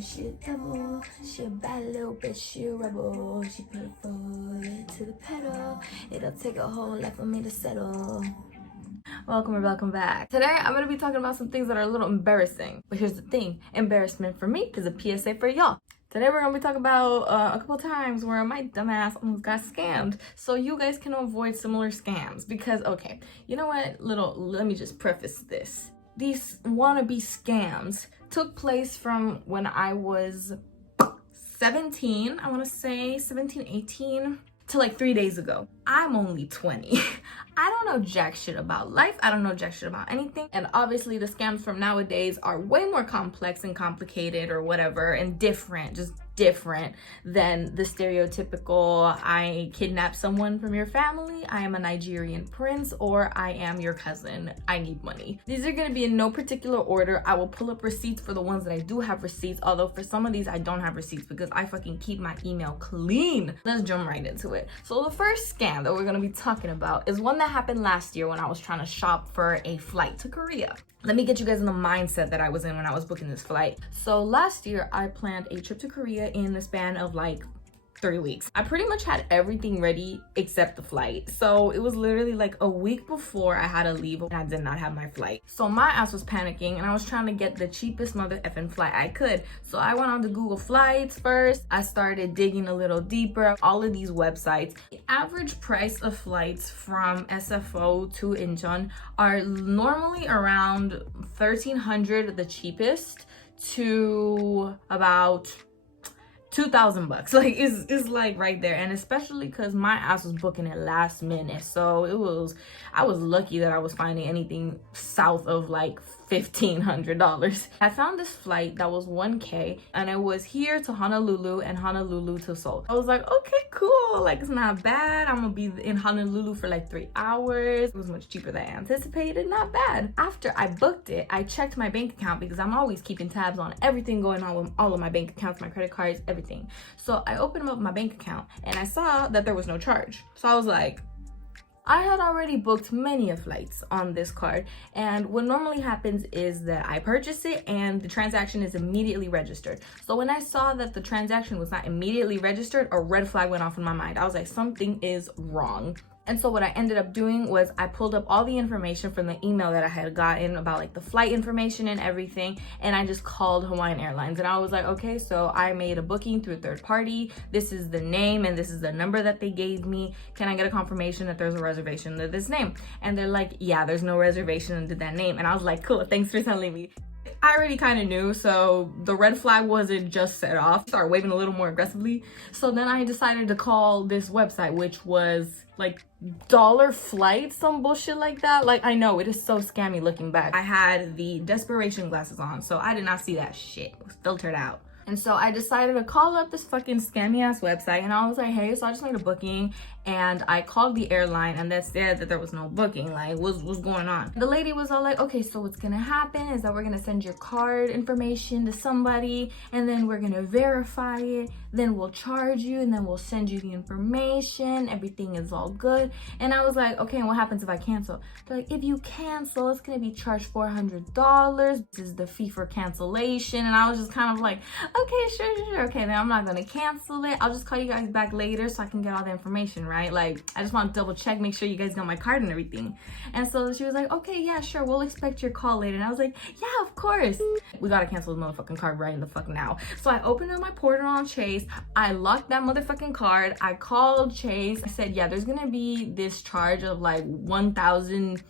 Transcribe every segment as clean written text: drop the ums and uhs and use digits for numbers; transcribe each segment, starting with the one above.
she a devil, she a bad little bitch, she a rebel. She put her foot to the pedal. It'll take a whole life for me to settle. Welcome or welcome back. Today I'm gonna be talking about some things that are a little embarrassing. But here's the thing, embarrassment for me is a PSA for y'all. Today we're gonna be talking about a couple times where my dumbass almost got scammed, so you guys can avoid similar scams. Because okay, you know what? Let me just preface this. These wannabe scams took place from when I was 17, I want to say 17, 18, to like 3 days ago. I'm only 20. I don't know jack shit about life. I don't know jack shit about anything. And obviously the scams from nowadays are way more complex and complicated or whatever and different, just different than the stereotypical I kidnap someone from your family, I am a Nigerian prince, or I am your cousin, I need money. These are gonna be in no particular order. I will pull up receipts for the ones that I do have receipts, although for some of these I don't have receipts because I fucking keep my email clean. Let's jump right into it. So the first scam that we're gonna be talking about is one that happened last year when I was trying to shop for a flight to Korea. Let me get you guys in the mindset that I was in when I was booking this flight. So last year I planned a trip to Korea in the span of like 3 weeks. I pretty much had everything ready except the flight. So it was literally like a week before I had to leave and I did not have my flight. So my ass was panicking and I was trying to get the cheapest mother effing flight I could. So I went on to Google Flights first. I started digging a little deeper. All of these websites. The average price of flights from SFO to Incheon are normally around 1,300, the cheapest, to about 2,000 bucks. Like it's like right there. And especially because my ass was booking it last minute, so I was lucky that I was finding anything south of like $1,500. I found this flight that was 1K and it was here to Honolulu and Honolulu to Seoul. I was like, okay, cool, like it's not bad. I'm gonna be in Honolulu for like 3 hours. It was much cheaper than I anticipated, not bad. After I booked it, I checked my bank account because I'm always keeping tabs on everything going on with all of my bank accounts, my credit cards, everything. So I opened up my bank account and I saw that there was no charge. So I was like, I had already booked many flights on this card, and what normally happens is that I purchase it and the transaction is immediately registered. So when I saw that the transaction was not immediately registered, a red flag went off in my mind. I was like, something is wrong. And so what I ended up doing was I pulled up all the information from the email that I had gotten about like the flight information and everything, and I just called Hawaiian Airlines and I was like, okay, so I made a booking through a third party. This is the name and this is the number that they gave me. Can I get a confirmation that there's a reservation under this name? And they're like, yeah, there's no reservation under that name. And I was like, cool, thanks for telling me. I already kind of knew, so the red flag wasn't just set off. I started waving a little more aggressively. So then I decided to call this website, which was like dollar flight, some bullshit like that. Like, I know it is so scammy looking back. I had the desperation glasses on, so I did not see that shit. It was filtered out. And so I decided to call up this fucking scammy ass website and I was like, hey, so I just made a booking, and I called the airline and they said that there was no booking. Like, what's going on? The lady was all like, okay, so what's gonna happen is that we're gonna send your card information to somebody and then we're gonna verify it, then we'll charge you, and then we'll send you the information. Everything is all good. And I was like, okay, and what happens if I cancel? They're like, if you cancel, it's gonna be charged $400. This is the fee for cancellation. And I was just kind of like, okay, sure. Okay, then I'm not gonna cancel it. I'll just call you guys back later so I can get all the information, right? Like, I just want to double check, make sure you guys got my card and everything. And so she was like, okay, yeah, sure, we'll expect your call later. And I was like, yeah, of course. We gotta cancel the motherfucking card right in the fuck now. So I opened up my portal on Chase. I locked that motherfucking card. I called Chase. I said, yeah, there's gonna be this charge of like $1,000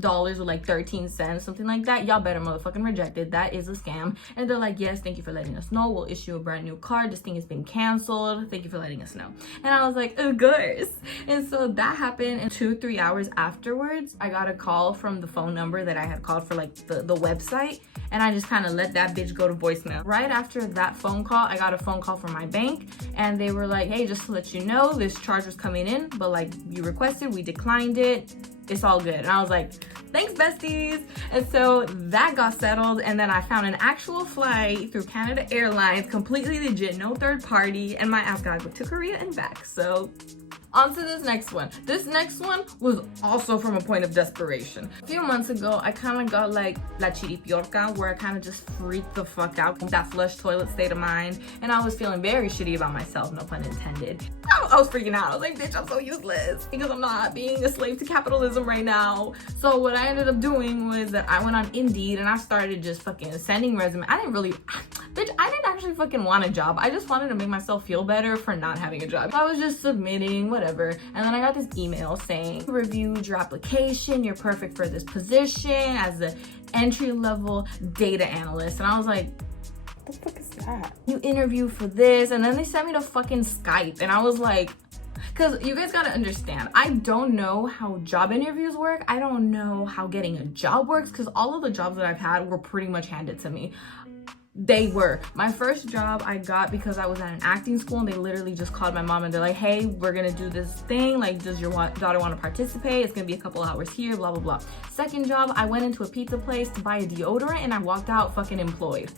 with like 13 cents, something like that. Y'all better motherfucking reject it. That is a scam. And they're like, yes, thank you for letting us know. We'll issue a brand new card. This thing has been canceled. Thank you for letting us know. And I was like, of course. And so that happened. And 2-3 hours afterwards, I got a call from the phone number that I had called for like the website. And I just kind of let that bitch go to voicemail. Right after that phone call, I got a phone call from my bank and they were like, hey, just to let you know, this charge was coming in, but like you requested, we declined it. it's all good. And I was like, thanks, besties. And so that got settled, and then I found an actual flight through Canada Airlines, completely legit, no third party, and my ass got to go to Korea and back. So on to this next one. This next one was also from a point of desperation. A few months ago, I kind of got like la chiripiorca, where I kind of just freaked the fuck out, that flush toilet state of mind, and I was feeling very shitty about myself, no pun intended. I was freaking out. I was like, bitch, I'm so useless because I'm not being a slave to capitalism right now. So what I ended up doing was that I went on Indeed and I started just fucking sending resumes. I didn't actually fucking want a job. I just wanted to make myself feel better for not having a job. So I was just submitting whatever, and then I got this email saying, reviewed your application, you're perfect for this position as the entry-level data analyst. And I was like, what the fuck is that? You interview for this, and then they sent me to fucking Skype, and I was like, because you guys gotta understand, I don't know how job interviews work. I don't know how getting a job works, because all of the jobs that I've had were pretty much handed to me. They were. My first job I got because I was at an acting school, and they literally just called my mom and they're like, hey, we're gonna do this thing, like, does your daughter want to participate? It's gonna be a couple hours here, blah blah blah. Second job, I went into a pizza place to buy a deodorant, and I walked out fucking employed.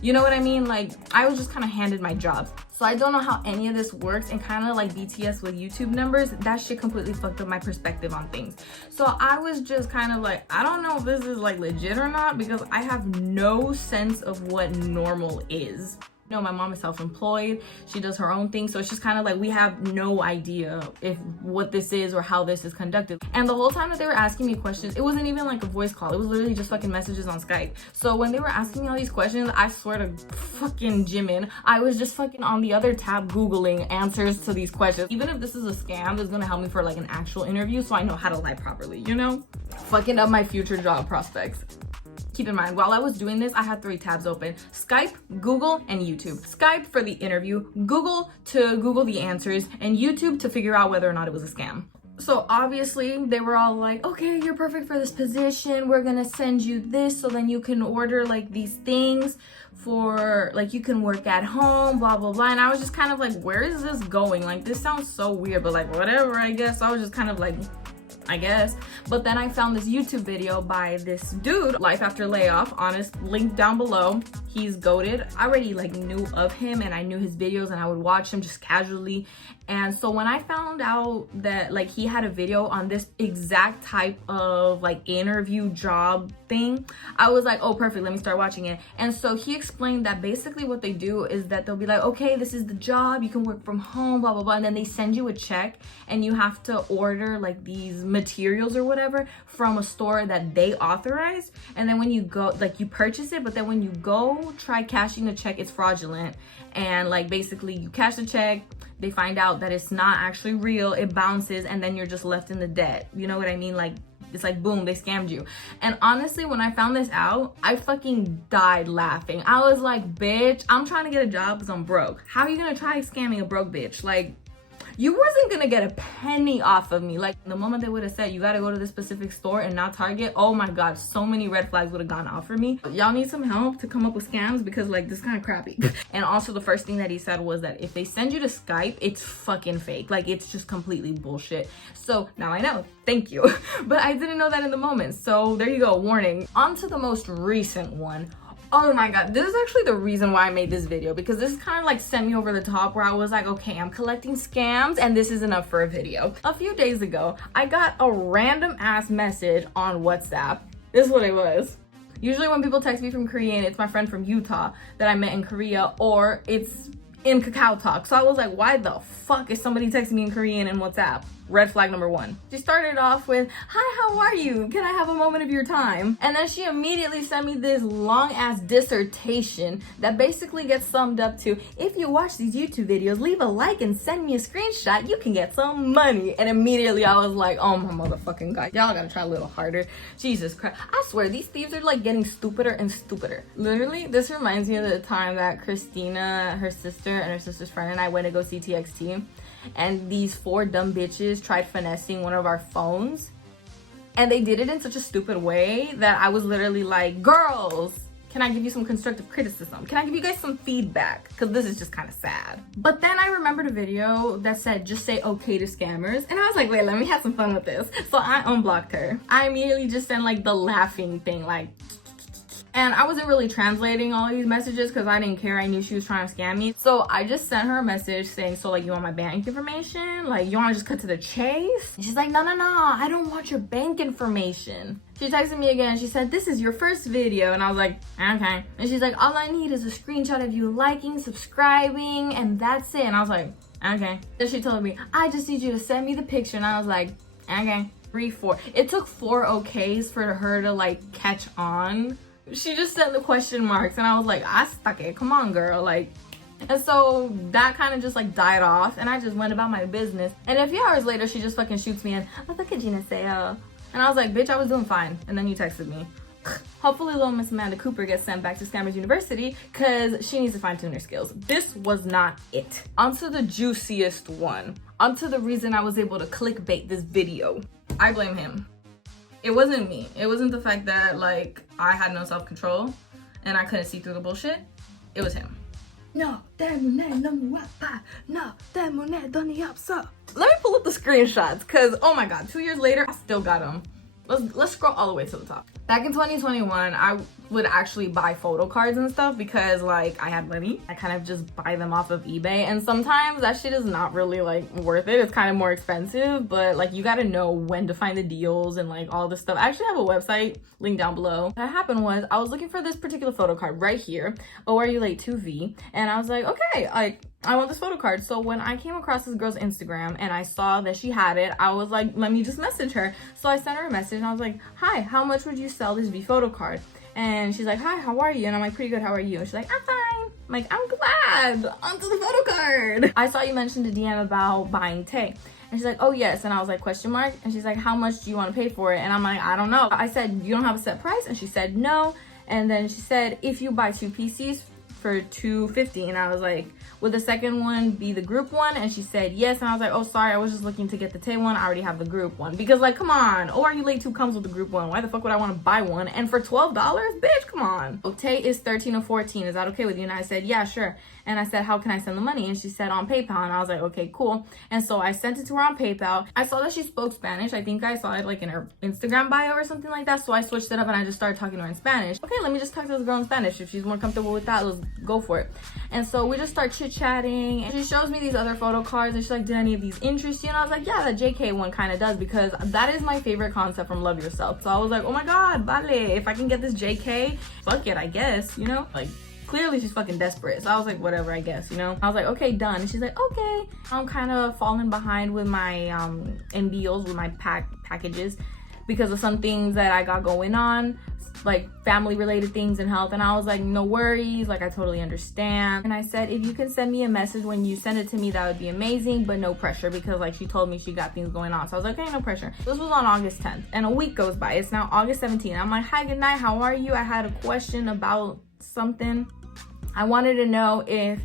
You know what I mean? Like, I was just kind of handed my job. So I don't know how any of this works, and kind of like BTS with YouTube numbers, that shit completely fucked up my perspective on things. So I was just kind of like, I don't know if this is like legit or not, because I have no sense of what normal is. You know, my mom is self-employed, she does her own thing, so it's just kind of like we have no idea if what this is or how this is conducted. And the whole time that they were asking me questions, it wasn't even like a voice call, it was literally just fucking messages on Skype. So when they were asking me all these questions, I swear to fucking Jimin, I was just fucking on the other tab googling answers to these questions. Even if this is a scam, it's gonna help me for like an actual interview, so I know how to lie properly, you know? Fucking up my future job prospects. Keep in mind, while I was doing this, I had 3 tabs open: Skype, Google, and YouTube. Skype for the interview, Google to Google the answers, and YouTube to figure out whether or not it was a scam. So obviously they were all like, okay, you're perfect for this position, we're gonna send you this so then you can order like these things for like, you can work at home, blah blah blah. And I was just kind of like, where is this going? Like, this sounds so weird, but like, whatever, I guess. I was just kind of like, I guess. But then I found this YouTube video by this dude, Life After Layoff, honest, link down below. He's goated. I already like knew of him, and I knew his videos, and I would watch him just casually. And so when I found out that like he had a video on this exact type of like interview job thing, I was like, oh perfect, let me start watching it. And so he explained that basically what they do is that they'll be like, okay, this is the job, you can work from home, blah blah blah, and then they send you a check, and you have to order like these materials or whatever from a store that they authorize. And then when you go, like, you purchase it, but then when you go try cashing the check, it's fraudulent. And like basically you cash the check, they find out that it's not actually real, it bounces, and then you're just left in the debt. You know what I mean? Like, it's like, boom, they scammed you. And honestly, when I found this out, I fucking died laughing. I was like, bitch, I'm trying to get a job because I'm broke. How are you gonna try scamming a broke bitch? Like, you wasn't gonna get a penny off of me. Like, the moment they would have said you gotta go to this specific store and not Target, oh my god, so many red flags would have gone off for me. Y'all need some help to come up with scams, because like, this kind of crappy. And also the first thing that he said was that if they send you to Skype, it's fucking fake. Like, it's just completely bullshit. So now I know, thank you. But I didn't know that in the moment, so there you go, warning. On to the most recent one. Oh my god, this is actually the reason why I made this video, because this kind of like sent me over the top, where I was like, okay, I'm collecting scams and this is enough for a video. A few days ago, I got a random ass message on WhatsApp. This is what it was. Usually when people text me from Korean, it's my friend from Utah that I met in Korea, or it's in Kakao Talk. So I was like, why the fuck is somebody texting me in Korean in WhatsApp? Red flag number 1. She started off with, hi, how are you? Can I have a moment of your time? And then she immediately sent me this long ass dissertation that basically gets summed up to, if you watch these YouTube videos, leave a like and send me a screenshot, you can get some money. And immediately I was like, oh my motherfucking god, y'all gotta try a little harder. Jesus Christ. I swear, these thieves are like getting stupider and stupider. Literally, this reminds me of the time that Christina, her sister, and her sister's friend and I went to go see TXT. And these 4 dumb bitches tried finessing one of our phones, and they did it in such a stupid way that I was literally like, girls, Can I give you some constructive criticism? Can I give you guys some feedback? Because this is just kind of sad. But then I remembered a video that said, just say okay to scammers. And I was like, wait, let me have some fun with this. So I unblocked her. I immediately just sent like the laughing thing, like, and I wasn't really translating all of these messages because I didn't care. I knew she was trying to scam me. So I just sent her a message saying, so like, you want my bank information? Like, you want to just cut to the chase? And she's like, no, I don't want your bank information. She texted me again. She said, this is your first video. And I was like, okay. And she's like, all I need is a screenshot of you liking, subscribing, and that's it. And I was like, okay. Then she told me, I just need you to send me the picture. And I was like, okay. 3, 4. It took 4 okays for her to like catch on. She just sent the question marks and I was like, I stuck it, come on girl, like. And so that kind of just like died off and I just went about my business. And a few hours later she just fucking shoots me in, 𝓛𝓲𝓷𝓴𝓼. And I was like, bitch, I was doing fine. And then you texted me. Hopefully little Miss Amanda Cooper gets sent back to Scammers University because she needs to fine tune her skills. This was not it. Onto the juiciest one. Onto the reason I was able to clickbait this video. I blame him. It wasn't me. It wasn't the fact that like I had no self-control and I couldn't see through the bullshit. It was him. No, let me pull up the screenshots because oh my god, 2 years later I still got them. Let's scroll all the way to the top. Back in 2021, I would actually buy photo cards and stuff because like I had money. I kind of just buy them off of eBay and sometimes that shit is not really like worth it. It's kind of more expensive, but like you gotta know when to find the deals and like all this stuff. I actually have a website, link down below. What happened was I was looking for this particular photo card right here, ORULate2V, and I was like, okay, like I want this photo card. So when I came across this girl's Instagram and I saw that she had it, I was like, let me just message her. So I sent her a message and I was like, hi, how much would you sell this V photo card? And she's like, hi, how are you? And I'm like, pretty good, how are you? And she's like, I'm fine. I'm like, I'm glad. Onto the photo card. I saw you mentioned a DM about buying tea. And she's like, oh yes. And I was like, question mark? And she's like, how much do you want to pay for it? And I'm like, I don't know. I said, you don't have a set price? And she said, no. And then she said, if you buy 2 PCs for $250. And I was like, would the second one be the group one? And she said yes. And I was like, oh sorry, I was just looking to get the Tay one. I already have the group one. Because like, come on, ORULate2 comes with the group one. Why the fuck would I want to buy one? And for $12, bitch, come on. Oh, Tay is 13 or 14. Is that okay with you? And I said, yeah, sure. And I said, how can I send the money? And she said on PayPal. And I was like, okay, cool. And so I sent it to her on PayPal. I saw that she spoke Spanish. I think I saw it like in her Instagram bio or something like that. So I switched it up and I just started talking to her in Spanish. Okay, let me just talk to this girl in Spanish. If she's more comfortable with that, let's go for it. And so we just start chit-chatting and she shows me these other photo cards and she's like, did any of these interest you? And I was like, yeah, the JK one kind of does because that is my favorite concept from Love Yourself. So I was like, oh my god, vale, if I can get this JK, fuck it, I guess, you know? Like, clearly she's fucking desperate. So I was like, whatever, I guess, you know? I was like, okay, done. And she's like, okay. I'm kind of falling behind with my envíos, with my packages because of some things that I got going on, like family related things and health. And I was like, no worries, like I totally understand. And I said, if you can send me a message when you send it to me, that would be amazing, but no pressure because like she told me she got things going on. So I was like, okay, no pressure. This was on August 10th and a week goes by. It's now August 17th. I'm like, hi, good night, how are you? I had a question about something. I wanted to know if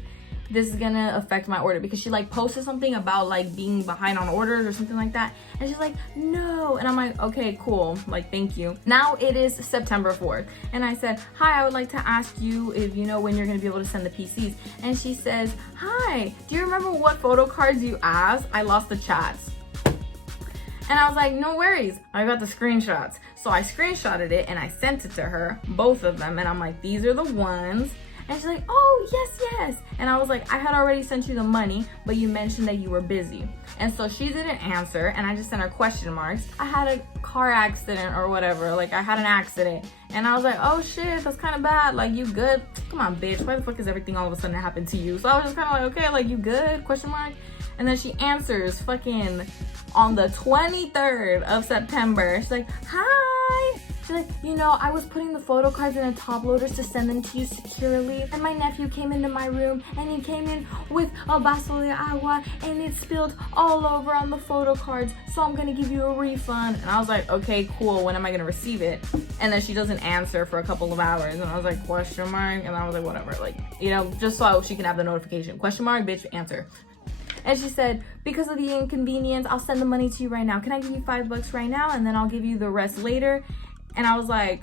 this is gonna affect my order because she like posted something about like being behind on orders or something like that. And she's like, no. And I'm like, okay, cool. Like, thank you. Now it is September 4th. And I said, hi, I would like to ask you if you know when you're gonna be able to send the PCs. And she says, hi, do you remember what photo cards you asked? I lost the chats. And I was like, no worries, I got the screenshots. So I screenshotted it and I sent it to her, both of them. And I'm like, these are the ones. And she's like, oh, yes. And I was like, I had already sent you the money, but you mentioned that you were busy. And so she didn't answer and I just sent her question marks. I had a car accident or whatever, like I had an accident. And I was like, oh shit, that's kind of bad. Like, you good? Come on, bitch, why the fuck is everything all of a sudden happen to you? So I was just kind of like, okay, like, you good? Question mark. And then she answers fucking on the 23rd of September. She's like, hi. She's like, you know, I was putting the photo cards in a top loaders to send them to you securely. And my nephew came into my room and he came in with a vaso de agua and it spilled all over on the photo cards. So I'm gonna give you a refund. And I was like, okay, cool. When am I gonna receive it? And then she doesn't answer for a couple of hours. And I was like, question mark. And I was like, whatever. Like, you know, just so she can have the notification. Question mark, bitch, answer. And she said, because of the inconvenience, I'll send the money to you right now. Can I give you $5 right now? And then I'll give you the rest later. And I was like,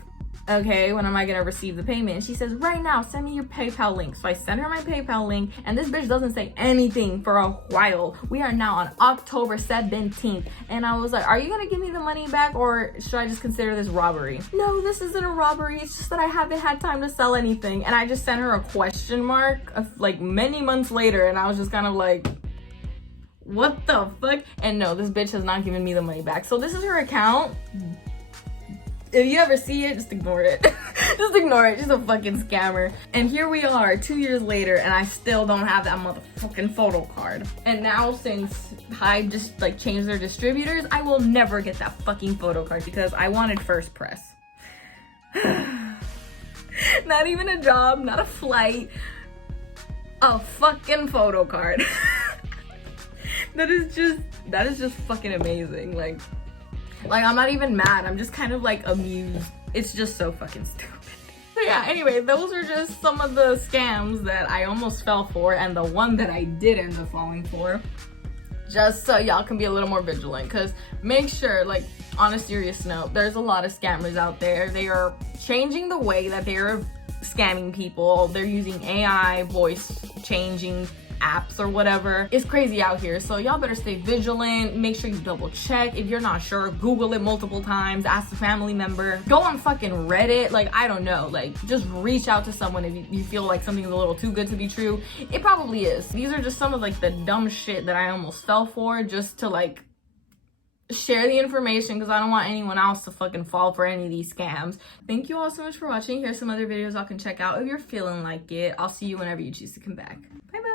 okay, when am I gonna receive the payment? And she says, right now, send me your PayPal link. So I send her my PayPal link, and this bitch doesn't say anything for a while. We are now on October 17th, and I was like, are you gonna give me the money back, or should I just consider this robbery? No, this isn't a robbery. It's just that I haven't had time to sell anything. And I just sent her a question mark of, like, many months later, and I was just kind of like, what the fuck? And no, this bitch has not given me the money back. So this is her account. If you ever see it, just ignore it. Just ignore it. She's a fucking scammer. And here we are 2 years later, and I still don't have that motherfucking photo card. And now, since Hive just like changed their distributors, I will never get that fucking photo card because I wanted first press. Not even a job, not a flight, a fucking photo card. That is just fucking amazing. Like I'm not even mad, I'm just kind of like amused. It's just so fucking stupid. So yeah, anyway, those are just some of the scams that I almost fell for, and the one that I did end up falling for. Just so y'all can be a little more vigilant, because make sure, like, on a serious note, there's a lot of scammers out there. They are changing the way that they are scamming people. They're using AI voice changing apps or whatever. It's crazy out here, so y'all better stay vigilant. Make sure you double check. If you're not sure, Google it multiple times, ask a family member, go on fucking Reddit. Like, I don't know, like, just reach out to someone if you feel like something's a little too good to be true. It probably is. These are just some of like the dumb shit that I almost fell for, just to like share the information, because I don't want anyone else to fucking fall for any of these scams. Thank you all so much for watching. Here's some other videos y'all can check out if you're feeling like it. I'll see you whenever you choose to come back. Bye bye.